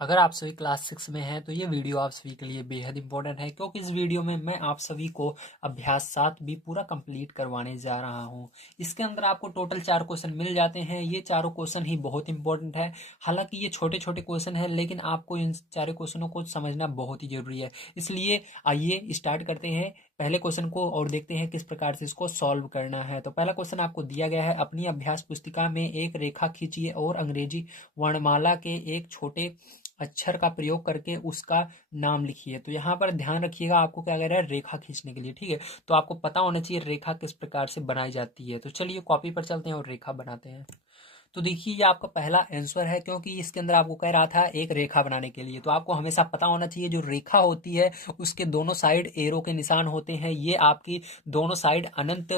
अगर आप सभी क्लास 6 में हैं तो ये वीडियो आप सभी के लिए बेहद इंपॉर्टेंट है, क्योंकि इस वीडियो में मैं आप सभी को अभ्यास 7 भी पूरा कंप्लीट करवाने जा रहा हूँ। इसके अंदर आपको टोटल 4 क्वेश्चन मिल जाते हैं। ये चारों क्वेश्चन ही बहुत इंपॉर्टेंट है। हालांकि ये छोटे छोटे क्वेश्चन हैं, लेकिन आपको इन चारों क्वेश्चनों को समझना बहुत ही जरूरी है। इसलिए आइए स्टार्ट करते हैं पहले क्वेश्चन को और देखते हैं किस प्रकार से इसको सॉल्व करना है। तो पहला क्वेश्चन आपको दिया गया है, अपनी अभ्यास पुस्तिका में एक रेखा खींचिए और अंग्रेजी वर्णमाला के एक छोटे अक्षर का प्रयोग करके उसका नाम लिखिए। तो यहाँ पर ध्यान रखिएगा, आपको क्या कह रहा है, रेखा खींचने के लिए। ठीक है, तो आपको पता होना चाहिए रेखा किस प्रकार से बनाई जाती है। तो चलिए कॉपी पर चलते हैं और रेखा बनाते हैं। तो देखिए ये आपका पहला आंसर है, क्योंकि इसके अंदर आपको कह रहा था एक रेखा बनाने के लिए। तो आपको हमेशा पता होना चाहिए जो रेखा होती है उसके दोनों साइड एरो के निशान होते हैं। ये आपकी दोनों साइड अनंत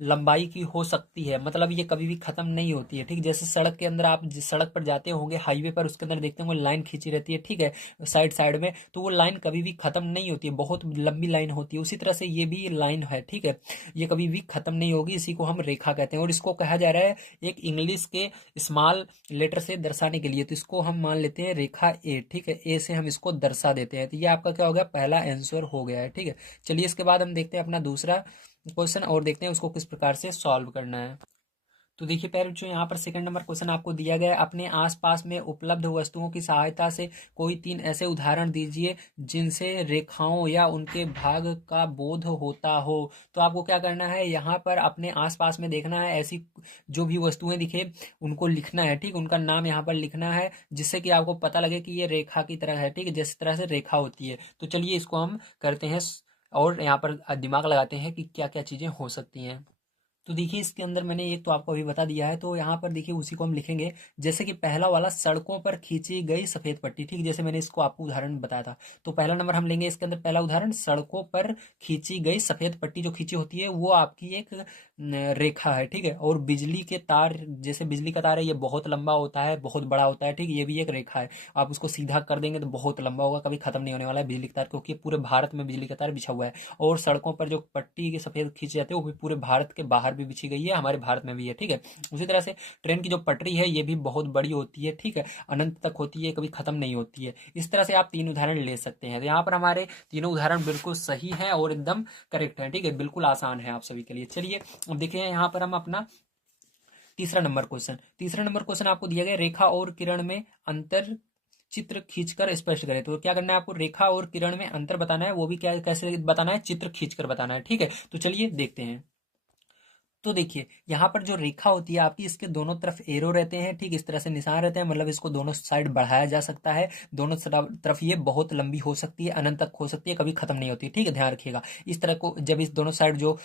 लंबाई की हो सकती है, मतलब ये कभी भी खत्म नहीं होती है। ठीक, जैसे सड़क के अंदर आप जिस सड़क पर जाते होंगे हाईवे पर, उसके अंदर देखते होंगे लाइन खींची रहती है, ठीक है, साइड साइड में, तो वो लाइन कभी भी खत्म नहीं होती है, बहुत लंबी लाइन होती है। उसी तरह से ये भी लाइन है, ठीक है, ये कभी भी खत्म नहीं होगी। इसी को हम रेखा कहते हैं और इसको कहा जा रहा है एक इंग्लिश के स्मॉल लेटर से दर्शाने के लिए। तो इसको हम मान लेते हैं रेखा ए, ठीक है, ए से हम इसको दर्शा देते हैं। तो ये आपका क्या हो गया, पहला आंसर हो गया है। ठीक है, चलिए इसके बाद हम देखते हैं अपना दूसरा क्वेश्चन और देखते हैं उसको किस प्रकार से सॉल्व करना है। तो देखिए पहले जो यहाँ पर सेकंड नंबर क्वेश्चन आपको दिया गया है, अपने आसपास में उपलब्ध वस्तुओं की सहायता से कोई 3 ऐसे उदाहरण दीजिए जिनसे रेखाओं या उनके भाग का बोध होता हो। तो आपको क्या करना है, यहाँ पर अपने आसपास में देखना है, ऐसी जो भी वस्तुएं दिखे उनको लिखना है। ठीक, उनका नाम यहाँ पर लिखना है, जिससे कि आपको पता लगे कि ये रेखा की तरह है। ठीक है, जिस तरह से रेखा होती है। तो चलिए इसको हम करते हैं और यहाँ पर दिमाग लगाते हैं कि क्या क्या चीजें हो सकती हैं। तो देखिए इसके अंदर मैंने एक तो आपको अभी बता दिया है, तो यहाँ पर देखिए उसी को हम लिखेंगे। जैसे कि पहला वाला सड़कों पर खींची गई सफेद पट्टी, ठीक, जैसे मैंने इसको आपको उदाहरण बताया था। तो पहला नंबर हम लेंगे इसके अंदर, पहला उदाहरण सड़कों पर खींची गई सफेद पट्टी। जो खींची होती है वो आपकी एक रेखा है। ठीक है, और बिजली के तार, जैसे बिजली का तार है, ये बहुत लंबा होता है, बहुत बड़ा होता है। ठीक, ये भी एक रेखा है। आप उसको सीधा कर देंगे तो बहुत लंबा होगा, कभी खत्म नहीं होने वाला है बिजली का तार, क्योंकि पूरे भारत में बिजली का तार बिछा हुआ है। और सड़कों पर जो पट्टी के सफेद खींचे जाते हैं वो भी पूरे भारत के बाहर भी बिछी गई है, हमारे भारत में भी है। ठीक है, उसी तरह से ट्रेन की जो पटरी है ये भी बहुत बड़ी होती है। ठीक है, अनंत तक होती है, कभी खत्म नहीं होती है। इस तरह से आप 3 उदाहरण ले सकते हैं। तो यहाँ पर हमारे तीनों उदाहरण बिल्कुल सही हैं और एकदम करेक्ट है। ठीक है, बिल्कुल आसान है आप सभी के लिए। चलिए अब देखिए यहाँ पर हम अपना तीसरा नंबर क्वेश्चन आपको दिया गया, रेखा और किरण में अंतर चित्र खींचकर स्पष्ट करें। तो क्या करना है आपको, रेखा और किरण में अंतर बताना है, वो भी क्या कैसे बताना है, चित्र खींचकर बताना है। ठीक है, तो चलिए देखते हैं। तो देखिए यहाँ पर जो रेखा होती है आपकी, इसके दोनों तरफ एरो रहते हैं। ठीक, इस तरह से निशान रहते हैं, मतलब इसको दोनों साइड बढ़ाया जा सकता है। दोनों तरफ ये बहुत लंबी हो सकती है, अनंत तक हो सकती है, कभी खत्म नहीं होती। ठीक है, ध्यान रखिएगा। इस तरह को जब इस दोनों साइड जो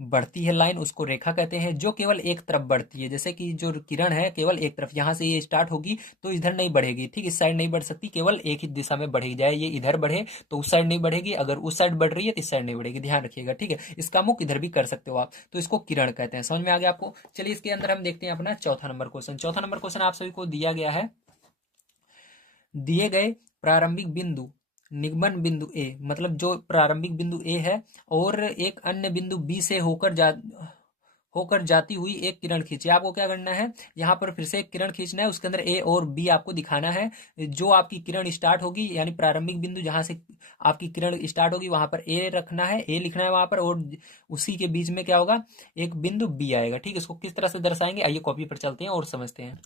बढ़ती है लाइन, उसको रेखा कहते हैं। जो केवल एक तरफ बढ़ती है, जैसे कि जो किरण है केवल एक तरफ, यहाँ से ये स्टार्ट होगी तो इधर नहीं बढ़ेगी। ठीक, इस साइड नहीं बढ़ सकती, केवल एक ही दिशा में बढ़ेगी। जाए ये इधर बढ़े तो उस साइड नहीं बढ़ेगी, अगर उस साइड बढ़ रही है तो इस साइड नहीं बढ़ेगी। ध्यान रखिएगा। ठीक है, इसका मुख इधर भी कर सकते हो आप, तो इसको किरण कहते हैं। समझ में आ गया आपको। चलिए इसके अंदर हम देखते हैं अपना चौथा नंबर क्वेश्चन। चौथा नंबर क्वेश्चन आप सभी को दिया गया है, दिए गए प्रारंभिक बिंदु निगमन बिंदु ए, मतलब जो प्रारंभिक बिंदु ए है और एक अन्य बिंदु बी से होकर जाती हुई एक किरण खींचे। आपको क्या करना है, यहाँ पर फिर से एक किरण खींचना है, उसके अंदर ए और बी आपको दिखाना है। जो आपकी किरण स्टार्ट होगी, यानी प्रारंभिक बिंदु जहां से आपकी किरण स्टार्ट होगी वहां पर ए रखना है, ए लिखना है वहां पर, और उसी के बीच में क्या होगा, एक बिंदु बी आएगा। ठीक है, इसको किस तरह से दर्शाएंगे, आइए कॉपी पर चलते हैं और समझते हैं।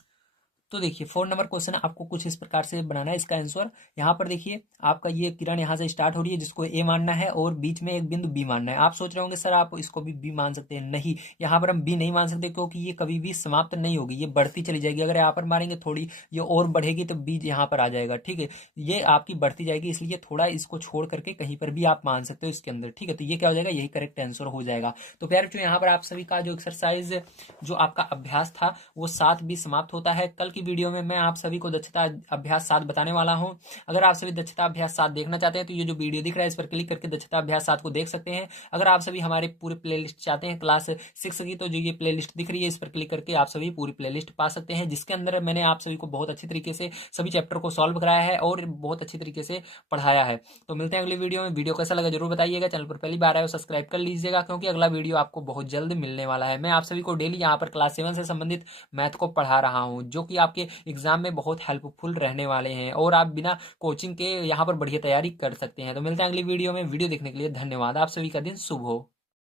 तो देखिए 4 नंबर क्वेश्चन आपको कुछ इस प्रकार से बनाना है। इसका आंसर यहाँ पर देखिए, आपका ये किरण यहाँ से स्टार्ट हो रही है, जिसको ए मानना है, और बीच में एक बिंदु बी मानना है। आप सोच रहे होंगे सर आप इसको भी बी मान सकते हैं, नहीं, यहाँ पर हम बी नहीं मान सकते, क्योंकि ये कभी भी समाप्त नहीं होगी, ये बढ़ती चली जाएगी। अगर यहाँ पर मारेंगे थोड़ी ये और बढ़ेगी तो बी यहाँ पर आ जाएगा। ठीक है, ये आपकी बढ़ती जाएगी, इसलिए थोड़ा इसको छोड़ करके कहीं पर भी आप मान सकते हो इसके अंदर। ठीक है, तो ये क्या हो जाएगा, यही करेक्ट आंसर हो जाएगा। तो प्यारे बच्चों यहाँ पर आप सभी का जो एक्सरसाइज, जो आपका अभ्यास था वो 7 भी समाप्त होता है। कल की वीडियो में मैं आप सभी को दक्षता अभ्यास 7 बताने वाला हूं। अगर आप सभी दक्षता अभ्यास 7 देखना चाहते हैं तो ये जो वीडियो दिख रहा है इस पर क्लिक करके दक्षता अभ्यास 7 को देख सकते हैं। अगर आप सभी हमारे पूरे प्लेलिस्ट चाहते हैं क्लास 6 की, तो जो ये प्लेलिस्ट दिख रही है इस पर क्लिक करके आप सभी पूरी प्लेलिस्ट पा सकते हैं, जिसके अंदर मैंने आप सभी को बहुत अच्छी तरीके से सभी चैप्टर को सॉल्व कराया है और बहुत अच्छी तरीके से पढ़ाया है। तो मिलते हैं अगली वीडियो में। वीडियो कैसा लगा जरूर बताइएगा। चैनल पर पहली बार आए हो सब्सक्राइब कर लीजिएगा, क्योंकि अगला वीडियो आपको बहुत जल्द मिलने वाला है। मैं आप सभी को डेली यहाँ पर क्लास 7 से संबंधित मैथ को पढ़ा रहा हूँ, जो कि आप आपके एग्जाम में बहुत हेल्पफुल रहने वाले हैं और आप बिना कोचिंग के यहाँ पर बढ़िया तैयारी कर सकते हैं। तो मिलते हैं अगली वीडियो में। वीडियो देखने के लिए धन्यवाद। आप सभी का दिन शुभ हो।